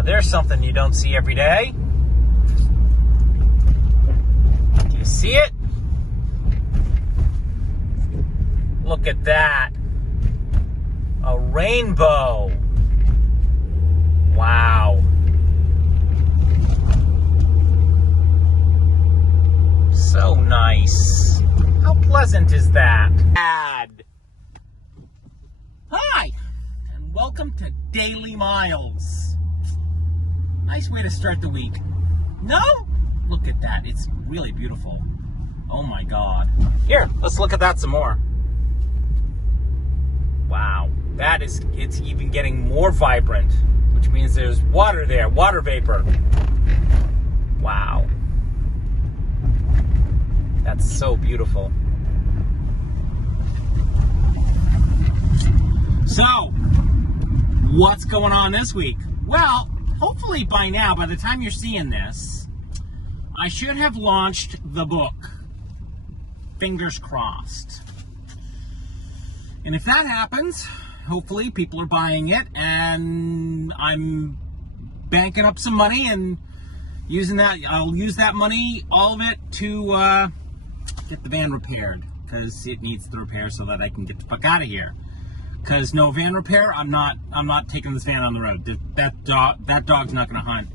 Now there's something you don't see every day. Do you see it? Look at that. A rainbow. Wow. So nice. How pleasant is that? Hi, and welcome to Daily Miles. Nice way to start the week. No? Look at that. It's really beautiful. Oh my God. Here, let's look at that some more. Wow. It's even getting more vibrant, which means there's water there, water vapor. Wow. That's so beautiful. So, what's going on this week? Well, hopefully by now, by the time you're seeing this, I should have launched the book. Fingers crossed. And if that happens, hopefully people are buying it, and I'm banking up some money and using that. I'll use that money, all of it, to get the van repaired, because it needs the repair so that I can get the fuck out of here. Because no van repair, I'm not taking this van on the road. That dog's not gonna hunt.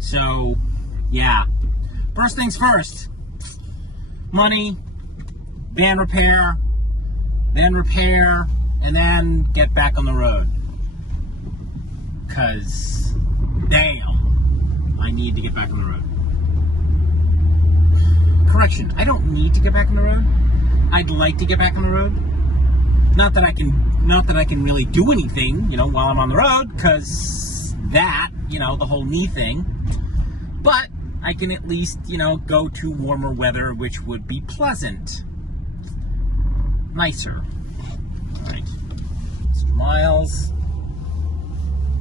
So yeah, first things first, money, van repair, and then get back on the road. Because damn, I need to get back on the road. Correction, I don't need to get back on the road. I'd like to get back on the road. Not that I can really do anything, while I'm on the road, because that, the whole knee thing. But I can at least, go to warmer weather, which would be pleasant. Nicer. All right. Mr. Miles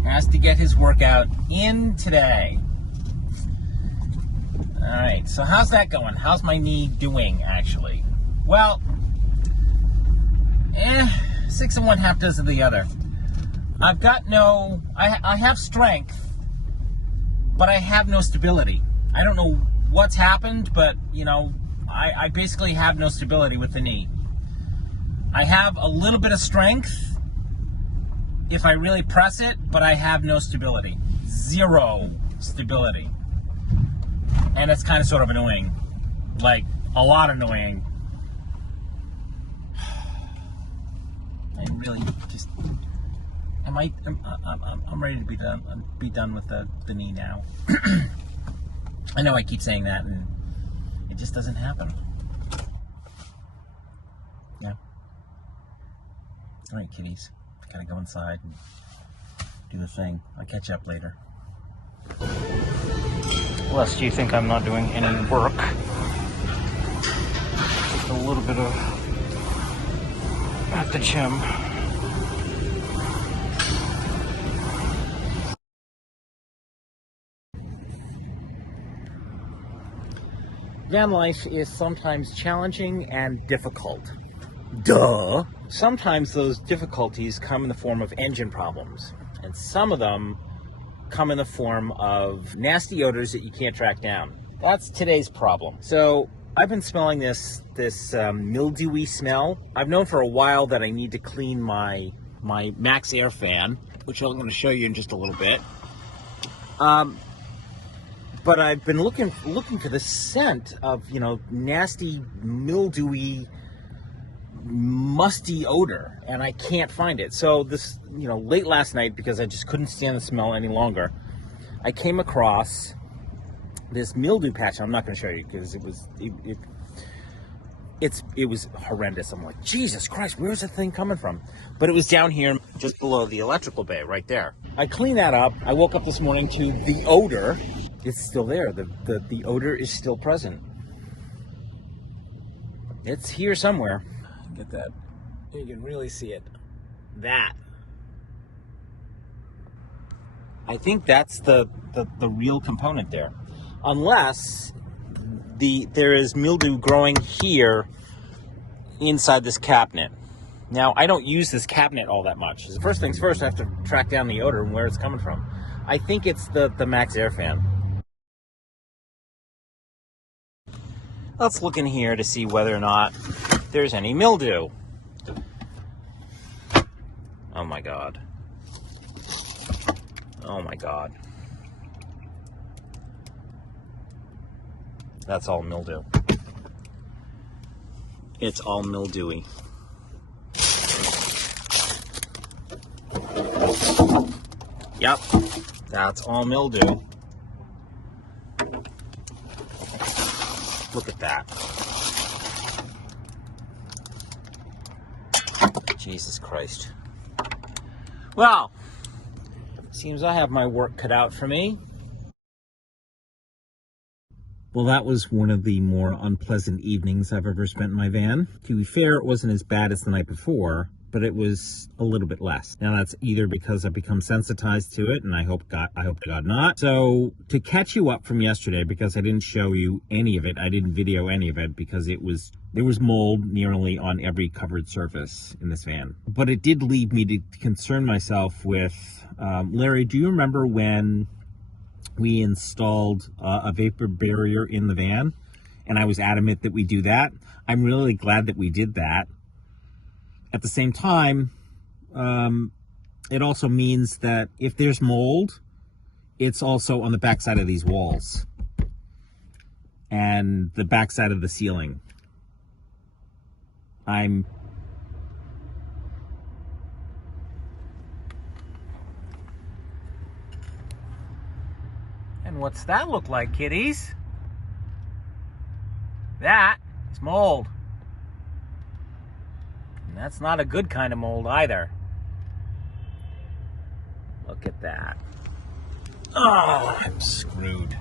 has to get his workout in today. All right, so how's that going? How's my knee doing, actually? Well, 6 and 1/2 dozen the other. I've got I have strength, but I have no stability. I don't know what's happened, but, I basically have no stability with the knee. I have a little bit of strength if I really press it, but I have no stability. Zero stability. And it's kind of sort of annoying. Like, a lot annoying. I'm really just... I'm ready to be done with the knee now. I know I keep saying that, and it just doesn't happen. Yeah. All right, kitties. Gotta go inside and do the thing. I'll catch up later. Lest you think I'm not doing any work. Just a little bit of at the gym. Van life is sometimes challenging and difficult. Duh! Sometimes those difficulties come in the form of engine problems, and some of them come in the form of nasty odors that you can't track down. That's today's problem. So I've been smelling this mildewy smell. I've known for a while that I need to clean my Max Air fan, which I'm going to show you in just a little bit. But I've been looking for the scent of, nasty, mildewy, musty odor, and I can't find it. So this, late last night, because I just couldn't stand the smell any longer, I came across this mildew patch. I'm not going to show you because it was horrendous. I'm like, Jesus Christ, where's the thing coming from? But it was down here just below the electrical bay right there. I cleaned that up. I woke up this morning to the odor. It's still there. The odor is still present. It's here somewhere. Get that. You can really see it. That. I think that's the real component there. Unless there is mildew growing here inside this cabinet. Now, I don't use this cabinet all that much. So first things first, I have to track down the odor and where it's coming from. I think it's the Max Air fan. Let's look in here to see whether or not there's any mildew. Oh my God. Oh my God. That's all mildew. It's all mildewy. Yep, that's all mildew. Look at that. Jesus Christ. Well, seems I have my work cut out for me. Well, that was one of the more unpleasant evenings I've ever spent in my van. To be fair, it wasn't as bad as the night before, but it was a little bit less. Now that's either because I've become sensitized to it, and I hope to God not. So to catch you up from yesterday, because I didn't show you any of it, I didn't video any of it because there was mold nearly on every covered surface in this van. But it did lead me to concern myself with, Larry, do you remember when we installed a vapor barrier in the van? And I was adamant that we do that. I'm really glad that we did that. At the same time, it also means that if there's mold, it's also on the backside of these walls and the backside of the ceiling. And what's that look like, kiddies? That is mold. And that's not a good kind of mold either. Look at that. Oh, I'm screwed.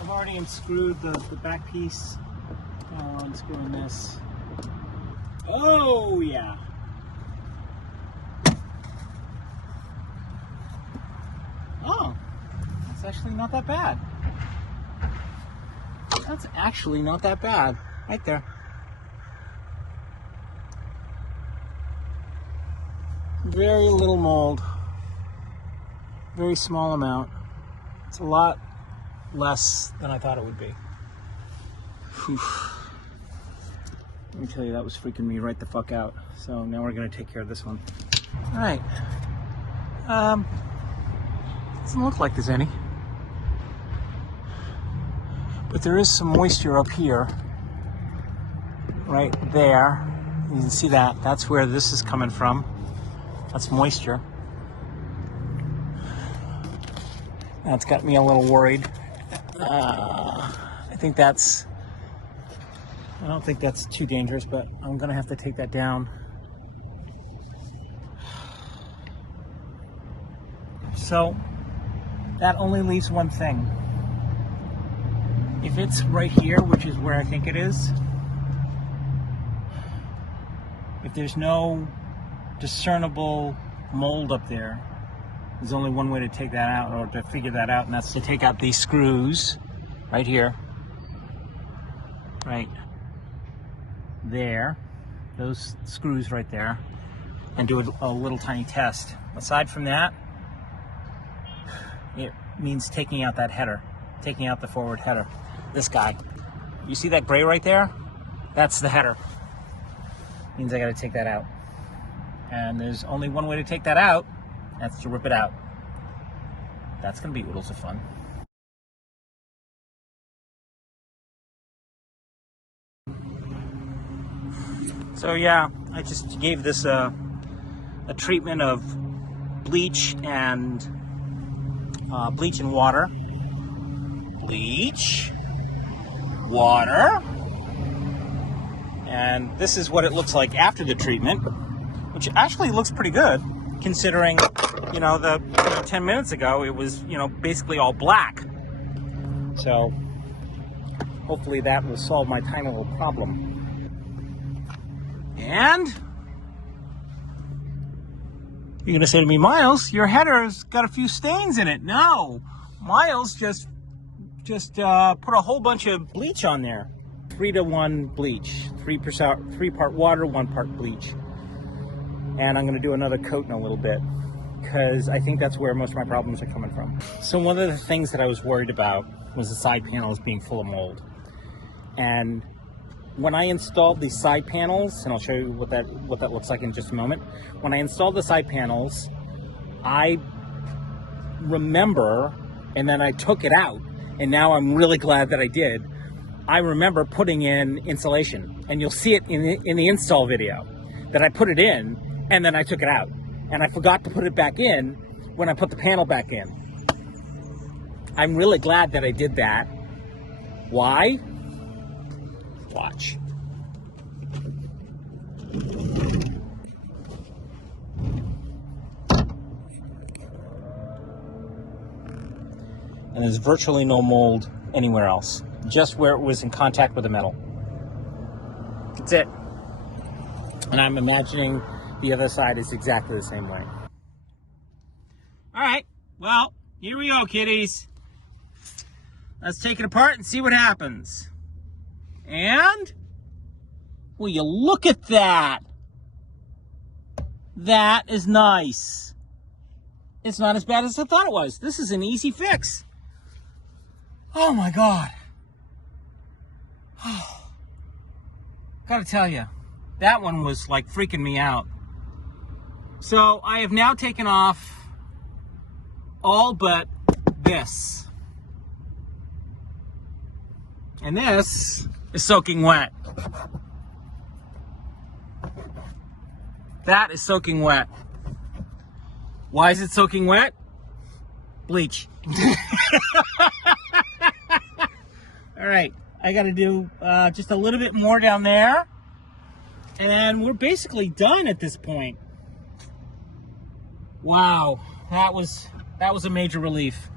I've already unscrewed the back piece. Now unscrewing this. Oh yeah. Oh, that's actually not that bad. That's actually not that bad. Right there. Very little mold. Very small amount. It's a lot less than I thought it would be. Whew. Let me tell you, that was freaking me right the fuck out. So now we're gonna take care of this one. All right. Doesn't look like there's any, but there is some moisture up here, right there. You can see that. That's where this is coming from. That's moisture. That's got me a little worried. I don't think that's too dangerous, but I'm gonna have to take that down. So that only leaves one thing. If it's right here, which is where I think it is, if there's no discernible mold up there, there's only one way to take that out, or to figure that out, and that's to take out these screws right here, right there, those screws right there, and do a little tiny test. Aside from that, it means taking out that header, taking out the forward header. This guy, you see that gray right there? That's the header. Means I got to take that out, and there's only one way to take that out. That's to rip it out. That's gonna be oodles of fun. So yeah, I just gave this a treatment of bleach and water. Bleach, water, and this is what it looks like after the treatment, which actually looks pretty good, considering, you know, 10 minutes ago it was, basically all black. So hopefully that will solve my tiny little problem. And you're going to say to me, Miles, your header's got a few stains in it. No, Miles just put a whole bunch of bleach on there. 3-to-1 bleach, 3 part water, 1 part bleach. And I'm going to do another coat in a little bit, because I think that's where most of my problems are coming from. So one of the things that I was worried about was the side panels being full of mold. And when I installed these side panels, and I'll show you what that looks like in just a moment. When I installed the side panels, I remember, and then I took it out, and now I'm really glad that I did. I remember putting in insulation, and you'll see it in the install video, that I put it in, and then I took it out. And I forgot to put it back in when I put the panel back in. I'm really glad that I did that. Why? Watch. And there's virtually no mold anywhere else, just where it was in contact with the metal. That's it. And I'm imagining the other side is exactly the same way. All right, well, here we go, kiddies. Let's take it apart and see what happens. And, will you look at that? That is nice. It's not as bad as I thought it was. This is an easy fix. Oh my God. Oh, gotta tell you, that one was like freaking me out. So I have now taken off all but this. And this is soaking wet. That is soaking wet. Why is it soaking wet? Bleach. All right, I got to do just a little bit more down there, and we're basically done at this point. Wow, that was a major relief.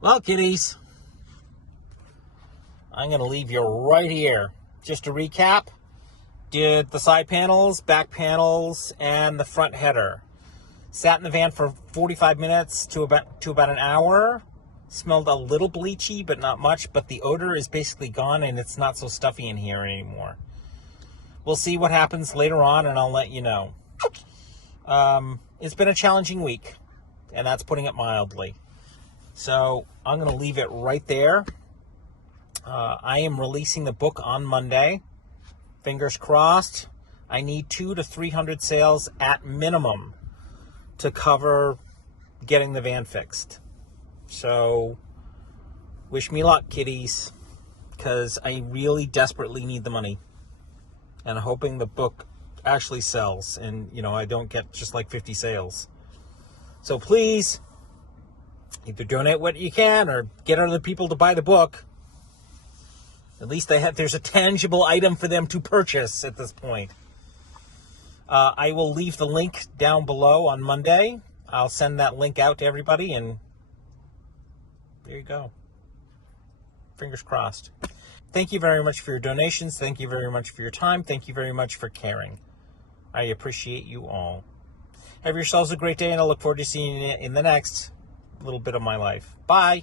Well, kiddies, I'm going to leave you right here. Just to recap, did the side panels, back panels, and the front header. Sat in the van for 45 minutes to about an hour. Smelled a little bleachy, but not much. But the odor is basically gone, and it's not so stuffy in here anymore. We'll see what happens later on, and I'll let you know. It's been a challenging week, and that's putting it mildly. So I'm going to leave it right there. I am releasing the book on Monday. Fingers crossed. I need 200 to 300 sales at minimum to cover getting the van fixed. So wish me luck, kiddies, because I really desperately need the money. And I'm hoping the book actually sells and, I don't get just like 50 sales. So please, either donate what you can or get other people to buy the book. At least there's a tangible item for them to purchase at this point. I will leave the link down below on Monday. I'll send that link out to everybody, and there you go. Fingers crossed. Thank you very much for your donations. Thank you very much for your time. Thank you very much for caring. I appreciate you all. Have yourselves a great day, and I look forward to seeing you in the next little bit of my life. Bye.